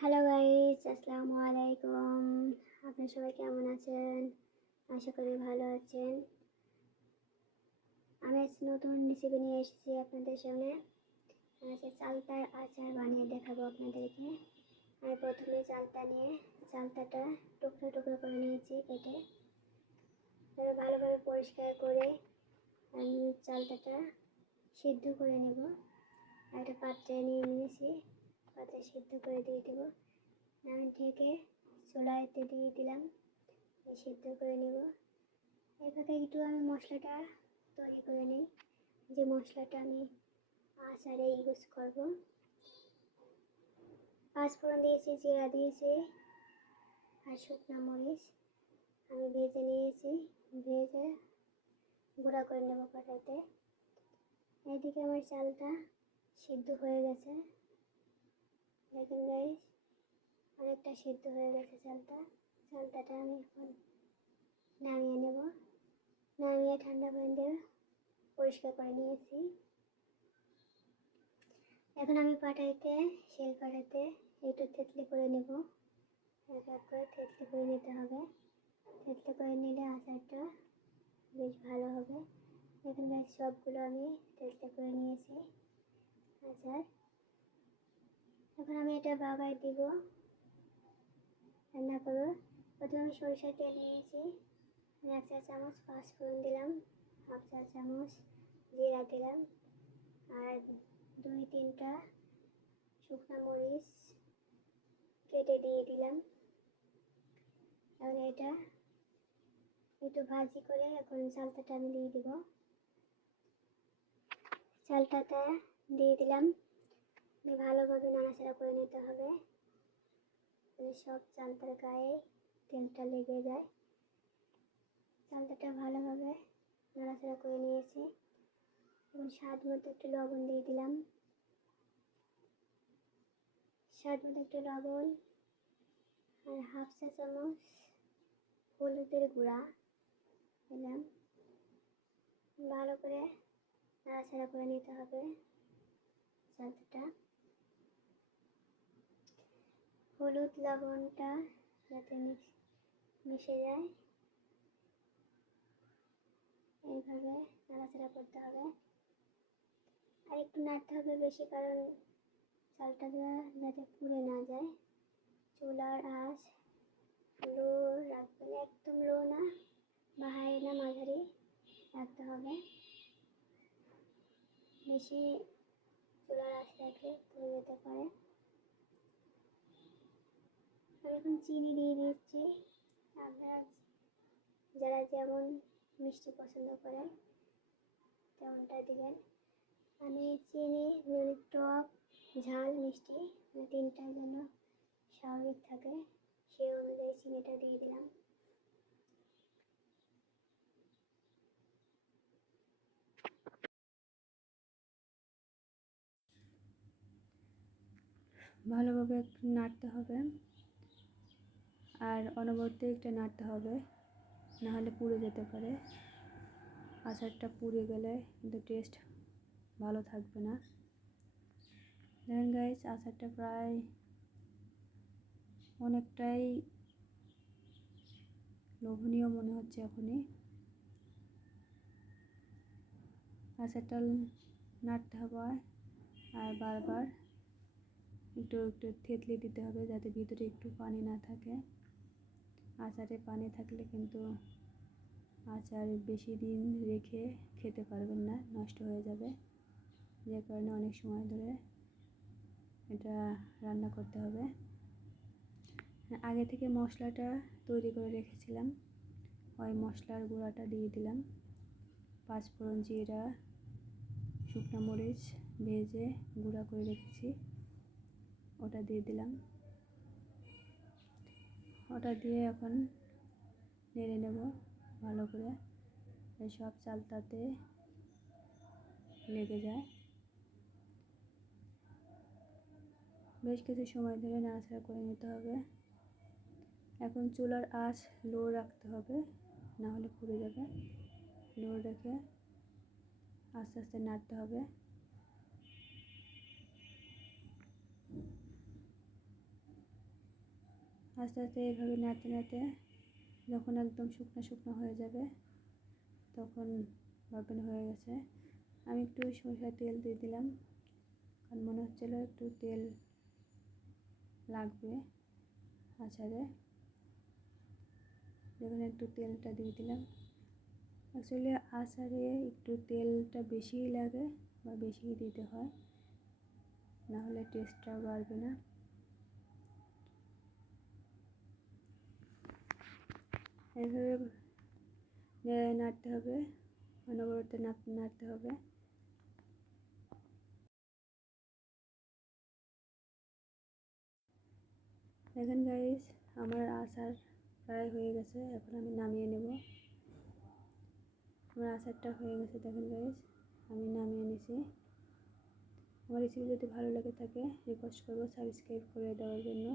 Hello guys, আসসালামু আলাইকুম। আপনারা সবাই কেমন আছেন? আশা করি ভালো আছেন। আমি আজ নতুন রেসিপি নিয়ে এসেছি আপনাদের সামনে। আজকে চালতার আচার বানিয়ে দেখাবো আপনাদেরকে। আমি প্রথমে চালতাটা টুকরো টুকরো করে নিয়েছি কেটে। তারপর ভালোভাবে পরিষ্কার করে আমি চালতাটা সিদ্ধ করে নেব। একটা পাত্রে নিয়ে নিয়েছি, পাত্রে সিদ্ধ করে দিয়ে দেবো। আমি ঢেকে চুলাতে দিয়ে দিলাম, সিদ্ধ করে নেব। এভাবে একটু আমি মশলাটা তৈরি করে নিই, যে মশলাটা আমি আচারে ইউজ করব। পাঁচফোড়ন দিয়েছি, জিরা দিয়েছি আর শুকনো মরিচ আমি ভেজে নিয়েছি, ভেজে গুঁড়া করে নেব কড়াইতে। এদিকে আমার চালটা সিদ্ধ হয়ে গেছে, দেখুন গাইস, অনেকটা সিদ্ধ হয়ে গেছে চালটাটা আমি এখন নামিয়ে নেব। নামিয়ে ঠান্ডা পানি দিয়ে পরিষ্কার করে নিয়েছি। এখন আমি শিল পাটাইতে একটু থেতলি করে নেব। এক এক করে থেতলি করে নিতে হবে। থেতলি করে নিলে আচারটা বেশ ভালো হবে। এখানে সবগুলো আমি থেতলি করে নিয়েছি আচার। এখন আমি এটা বাগায় দিব, রান্না করব। প্রথমে আমি সরিষার তেল নিয়েছি, 1 চা চামচ পাঁচফোড়ন দিলাম, 1/2 চা চামচ জিরা দিলাম আর 2-3টা শুকনো মরিচ কেটে দিয়ে দিলাম। এখন এটা একটু ভাজি করে এখন চালটাটা আমি দিয়ে দিব। চালটাটা দিয়ে দিলাম, ভালোভাবে নাড়াচাড়া করে নিতে হবে, সব চালটার গায়ে তেলটা লেগে যায়। চালটাটা ভালোভাবে নাড়াচাড়া করে নিয়েছি। এবং স্বাদ মতো একটু লবণ দিয়ে দিলাম, স্বাদ মতো একটু লবণ আর 1/2 চা চামচ হলুদের গুঁড়া দিলাম। ভালো করে নাড়াচাড়া করে নিতে হবে চালটা। হলুদ লবণটা যাতে মিশে যায়, এইভাবে নাড়াচাড়া করতে হবে। আর একটু নাড়তে হবে বেশি, কারণ চালটা যাতে পুড়ে না যায়। চুলার আঁচ লো রাখবেন, একদম লো না বা হাই না, মাঝারি রাখতে হবে। বেশি চুলার আঁচ রাখলে পুড়ে যেতে পারে। আমি এখন চিনি দিয়ে দিচ্ছি, আপনারা যারা যেমন মিষ্টি পছন্দ করেন তেমনটা দিবেন। আমি চিনি টক ঝাল মিষ্টি তিনটার জন্য স্বাভাবিক থাকে, সেই অনুযায়ী চিনিটা দিয়ে দিলাম। ভালোভাবে একটু নাড়তে হবে আর অনবরত একটু নাড়তে হবে, নাহলে পুড়ে যেতে পারে। আচারটা পুড়ে গেলে কিন্তু টেস্ট ভালো থাকবে না। দেখেন গাইস, আচারটা প্রায় অনেকটাই লোভনীয় মনে হচ্ছে এখনই। আচারটা নাড়তে হবে আর বারবার একটু একটু থেতলে দিতে হবে, যাতে ভিতরে একটু পানি না থাকে। আচারে পানি থাকলে কিন্তু আচার বেশি দিন রেখে খেতে পারবেন না, নষ্ট হয়ে যাবে। যে কারণে অনেক সময় ধরে এটা রান্না করতে হবে। আগে থেকে মশলাটা তৈরি করে রেখেছিলাম, ওই মশলার গুঁড়াটা দিয়ে দিলাম। পাঁচফোড়ন, জিরা, শুকনো মরিচ ভেজে গুঁড়া করে রেখেছি, ওটা দিয়ে দিলাম। ওটা দিয়ে এখন নেড়ে নেব ভালো করে, সব চালটাতে লেগে যায়। বেশ কিছু সময় ধরে নাড়াচাড়া করে নিতে হবে। এখন চুলার আঁচ লো রাখতে হবে, না হলে পুড়ে যাবে। লো রেখে আস্তে আস্তে নাড়তে হবে। আস্তে আস্তে এভাবে নাড়তে নাড়তে যখন একদম শুকনো শুকনো হয়ে যাবে তখন ভাববেন হয়ে গেছে। আমি একটু সরষের তেল দিয়ে দিলাম, কারণ মনে হচ্ছিলো একটু তেল লাগবে আচারে। দেখুন একটু তেলটা দিয়ে দিলাম। অ্যাকচুয়ালি আচারে একটু তেলটা বেশিই লাগে বা বেশিই দিতে হয়, নাহলে টেস্টটা বাড়বে না। এইভাবে নাড়তে হবে, অনবরত নাড়তে হবে। দেখেন গাইস, আমার আচার প্রায় হয়ে গেছে, এখন আমি নামিয়ে নেব। আমার আচারটা হয়ে গেছে, দেখেন গাইস আমি নামিয়ে নিয়েছি। আমার রেসিপি যদি ভালো লেগে থাকে রিকোয়েস্ট করবো সাবস্ক্রাইব করে দেওয়ার জন্য।